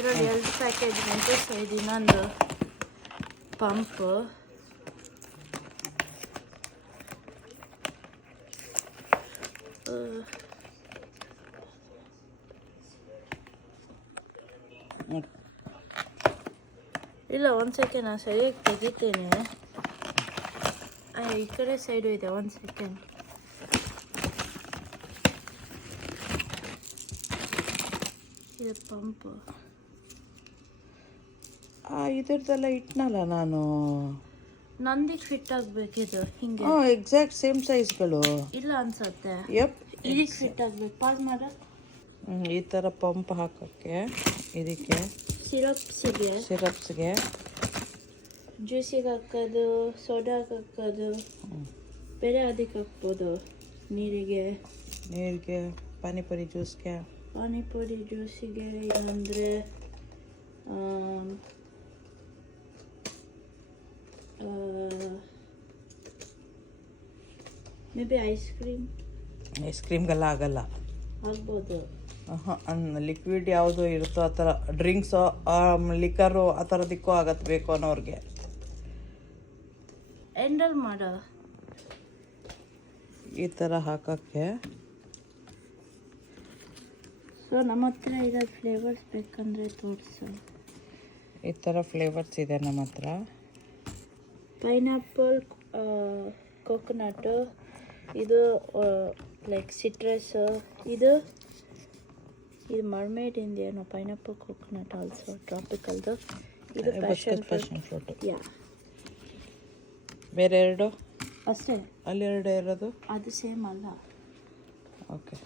ಇದರಲ್ಲಿ 2 ಪ್ಯಾಕೇಜ್ ಉಂಟು. ಸೊ ಇದು ಇನ್ನೊಂದು ಪಂಪ್. ಇಲ್ಲ, 1 ಸೆಕೆಂಡ್, ನಾನು ಸರಿಯಾಗಿ ತೆಗಿತೇನೆ. ಈ ಕಡೆ ಸೈಡು ಇದೆ. 1 ಸೆಕೆಂಡ್. ಇದು ಪಂಪ್. ಇದ್ರದ್ದೆಲ್ಲ ಇಟ್ನಲ್ಲ ನಾನು. ನಂದಿಗೆ ಫಿಟ್ ಆಗಬೇಕಿದು ಹಿಂಗೆ. ಎಕ್ಸಾಕ್ಟ್ ಸೇಮ್ ಸೈಜ್ಗಳು ಇಲ್ಲ ಅನ್ಸತ್ತೆ. ಯಪ್, ಇದಕ್ಕೆ ಫಿಟ್ ಆಗಬೇಕು. ಪಾಸ್ ಮಾಡ. ಈ ಥರ ಪಂಪ್ ಹಾಕೋಕ್ಕೆ ಇದಕ್ಕೆ ಸಿರಪ್ಸ್ಗೆ ಜ್ಯೂಸಿಗೆ ಹಾಕೋದು, ಸೋಡಾಗೆ ಹಾಕೋದು, ಬೇರೆ ಅದಕ್ಕೆ ಹಾಕ್ಬೋದು. ನೀರಿಗೆ, ಪಾನಿಪುರಿ ಜ್ಯೂಸ್ಗೆ, ಇಲ್ಲಾಂದರೆ ಮೇ ಬಿ ಐಸ್ ಕ್ರೀಮ್ಗೆಲ್ಲ ಆಗಲ್ಲ, ಆಗ್ಬೋದು. ಲಿಕ್ವಿಡ್ ಯಾವುದು ಇರುತ್ತೋ ಆ ಥರ, ಡ್ರಿಂಕ್ಸು, ಲಿಕ್ಕರು ಆ ಥರದಕ್ಕೂ ಆಗತ್ತೆ ಬೇಕು ಅನ್ನೋರಿಗೆ. ಎಂಡಲ್ ಮಾಡ ಈ ಥರ ಹಾಕೋಕ್ಕೆ. ಸೊ ನಮ್ಮ ಹತ್ರ ಇರೋ ಫ್ಲೇವರ್ಸ್ ಬೇಕಂದರೆ ತೋರಿಸು. ಈ ಥರ ಫ್ಲೇವರ್ಸ್ ಇದೆ ನಮ್ಮ ಹತ್ರ. ಪೈನಾಪಲ್, ಕೋಕೋನಟ್ಟು, ಇದು ಲೈಕ್ ಸಿಟ್ರಸ್ಸು, ಇದು ಮರ್ಮೇಡ್ ಇಂದೇನೋ. ಪೈನಾಪಲ್, ಕೋಕೋನಟ್ ಆಲ್ಸೋ ಟ್ರಾಪಿಕಲ್ದು. ಇದು ಪ್ಯಾಷನ್ ಫ್ರೂಟ್. ಯಾ, ಬೇರೆ ಎರಡು ಅಷ್ಟೇ. ಅಲ್ಲಿ ಎರಡು ಇರೋದು ಅದು ಸೇಮ್ ಅಲ್ಲ. ಓಕೆ.